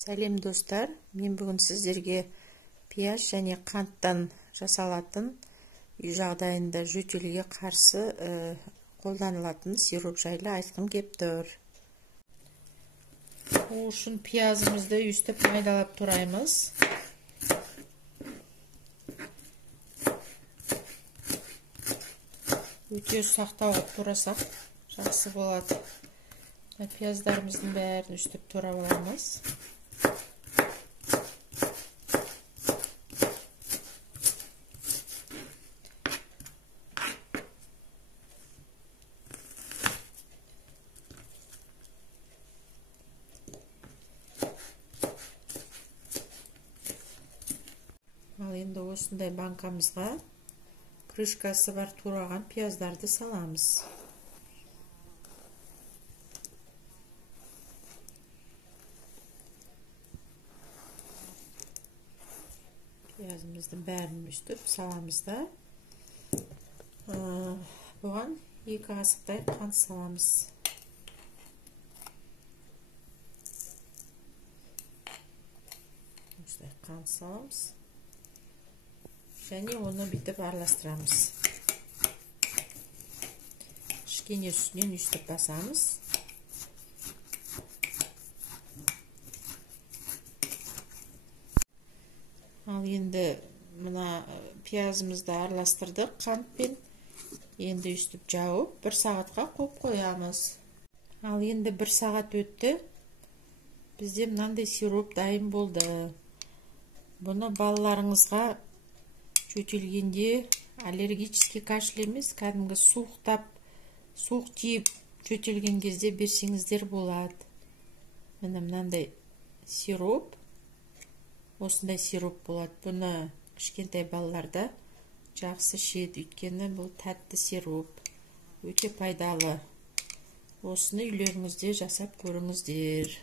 Сәлем достар, мен бүгін сіздерге пияз және қанттан жасалатын үй жағдайында жөтелге қарсы қолданылатын сироп жайлы айтқым кеп тұр. Ол үшін пиязымызды үстіп майдалап тураймыз. Өте сақтауға турасақ жақсы болады. Пияздарымыздың бәрін үстіп тура аламыз. Ал енді осындай банкамызға крышкасы бар тураған пияздарды саламыз. Пиязымыздың бәрін үстіп саламыз да. Бұған 2 қасықтай қант саламыз. Осылай қант саламыз. Және оны бүйтіп араластырамыз. Кішкене үстінен үстіп басамыз. Ал енді мына пиязымызды араластырдық қантпен. Енді үстіп жауып 1 сағатқа қойып қоямыз. Ал енді 1 сағат өтті. Бізде мынандай сироп дайын болды. Бұны балаларыңызға жөтелгенде аллергический кашель емес, кәдімгі суық тиіп жөтелген кезде берсеңіздер болады. Мынандай сироп, осындай сироп болады. Бұны кішкентай балаларда жақсы ішеді, өйткені бұл тәтті сироп, өте пайдалы. Осыны үйлеріңізде жасап көріңіздер.